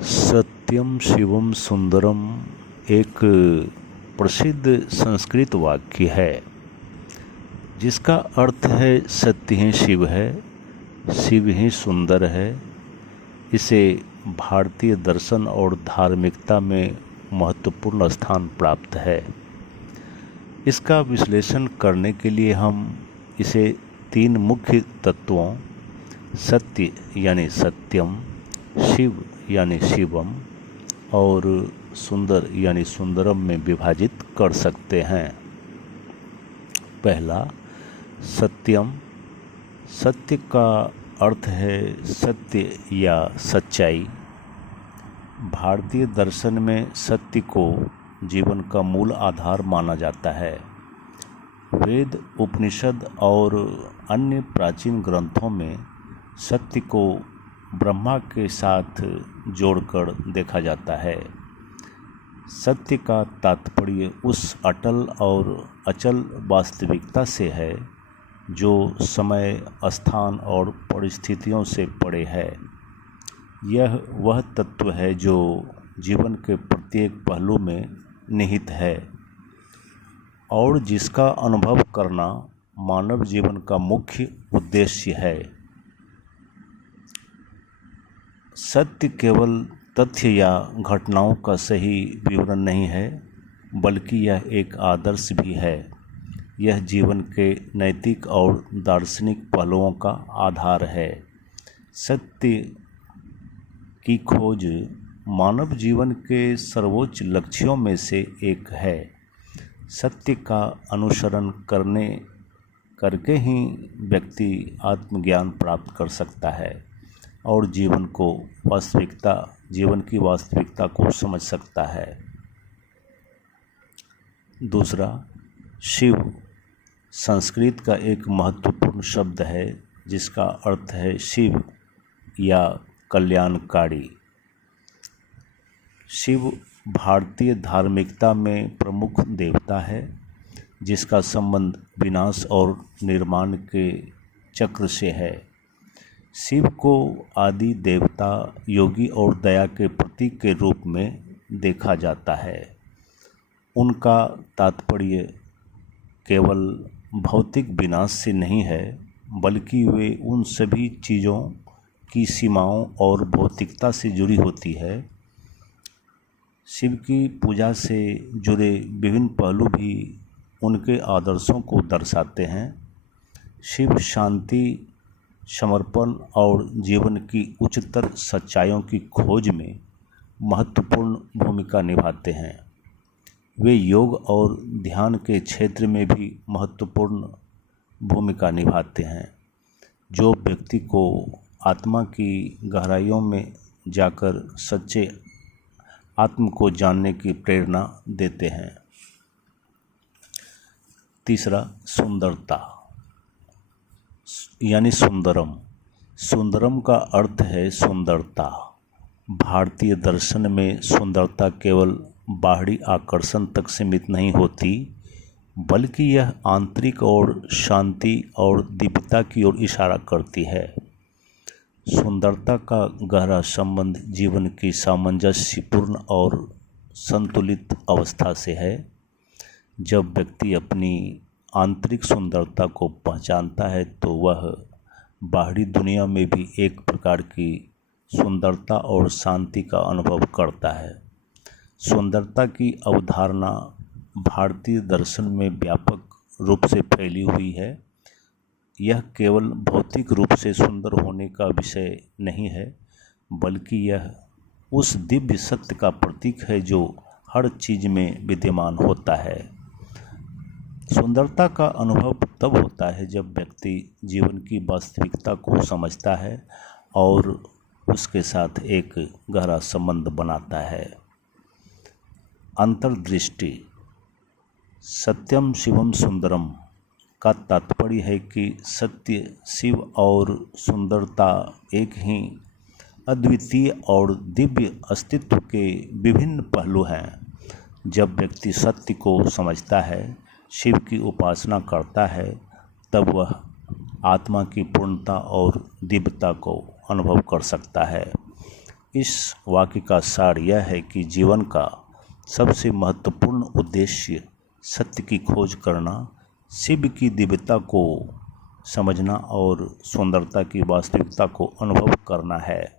सत्यम शिवम सुंदरम एक प्रसिद्ध संस्कृत वाक्य है जिसका अर्थ है सत्य ही शिव है, शिव ही सुंदर है। इसे भारतीय दर्शन और धार्मिकता में महत्वपूर्ण स्थान प्राप्त है। इसका विश्लेषण करने के लिए हम इसे तीन मुख्य तत्वों सत्य यानी सत्यम, शिव यानी शिवम और सुंदर यानी सुंदरम में विभाजित कर सकते हैं। पहला, सत्यम। सत्य का अर्थ है सत्य या सच्चाई। भारतीय दर्शन में सत्य को जीवन का मूल आधार माना जाता है। वेद, उपनिषद और अन्य प्राचीन ग्रंथों में सत्य को ब्रह्मा के साथ जोड़कर देखा जाता है। सत्य का तात्पर्य उस अटल और अचल वास्तविकता से है जो समय, स्थान और परिस्थितियों से परे है। यह वह तत्व है जो जीवन के प्रत्येक पहलू में निहित है और जिसका अनुभव करना मानव जीवन का मुख्य उद्देश्य है। सत्य केवल तथ्य या घटनाओं का सही विवरण नहीं है, बल्कि यह एक आदर्श भी है। यह जीवन के नैतिक और दार्शनिक पहलुओं का आधार है। सत्य की खोज मानव जीवन के सर्वोच्च लक्ष्यों में से एक है। सत्य का अनुसरण करके ही व्यक्ति आत्मज्ञान प्राप्त कर सकता है और जीवन की वास्तविकता को समझ सकता है। दूसरा, शिव संस्कृत का एक महत्वपूर्ण शब्द है जिसका अर्थ है शिव या कल्याणकारी। शिव भारतीय धार्मिकता में प्रमुख देवता है जिसका संबंध विनाश और निर्माण के चक्र से है। शिव को आदि देवता, योगी और दया के प्रतीक के रूप में देखा जाता है। उनका तात्पर्य केवल भौतिक विनाश से नहीं है, बल्कि वे उन सभी चीज़ों की सीमाओं और भौतिकता से जुड़ी होती है। शिव की पूजा से जुड़े विभिन्न पहलू भी उनके आदर्शों को दर्शाते हैं। शिव शांति, समर्पण और जीवन की उच्चतर सच्चाइयों की खोज में महत्वपूर्ण भूमिका निभाते हैं। वे योग और ध्यान के क्षेत्र में भी महत्वपूर्ण भूमिका निभाते हैं, जो व्यक्ति को आत्मा की गहराइयों में जाकर सच्चे आत्म को जानने की प्रेरणा देते हैं। तीसरा, सुंदरता यानी सुंदरम। सुंदरम का अर्थ है सुंदरता। भारतीय दर्शन में सुंदरता केवल बाहरी आकर्षण तक सीमित नहीं होती, बल्कि यह आंतरिक और शांति और दिव्यता की ओर इशारा करती है। सुंदरता का गहरा संबंध जीवन की सामंजस्यपूर्ण और संतुलित अवस्था से है। जब व्यक्ति अपनी आंतरिक सुंदरता को पहचानता है तो वह बाहरी दुनिया में भी एक प्रकार की सुंदरता और शांति का अनुभव करता है। सुंदरता की अवधारणा भारतीय दर्शन में व्यापक रूप से फैली हुई है। यह केवल भौतिक रूप से सुंदर होने का विषय नहीं है, बल्कि यह उस दिव्य सत्य का प्रतीक है जो हर चीज़ में विद्यमान होता है। सुंदरता का अनुभव तब होता है जब व्यक्ति जीवन की वास्तविकता को समझता है और उसके साथ एक गहरा संबंध बनाता है। अंतर्दृष्टि। सत्यम शिवम सुंदरम का तात्पर्य है कि सत्य, शिव और सुंदरता एक ही अद्वितीय और दिव्य अस्तित्व के विभिन्न पहलू हैं। जब व्यक्ति सत्य को समझता है, शिव की उपासना करता है, तब वह आत्मा की पूर्णता और दिव्यता को अनुभव कर सकता है। इस वाक्य का सार यह है कि जीवन का सबसे महत्वपूर्ण उद्देश्य सत्य की खोज करना, शिव की दिव्यता को समझना और सुंदरता की वास्तविकता को अनुभव करना है।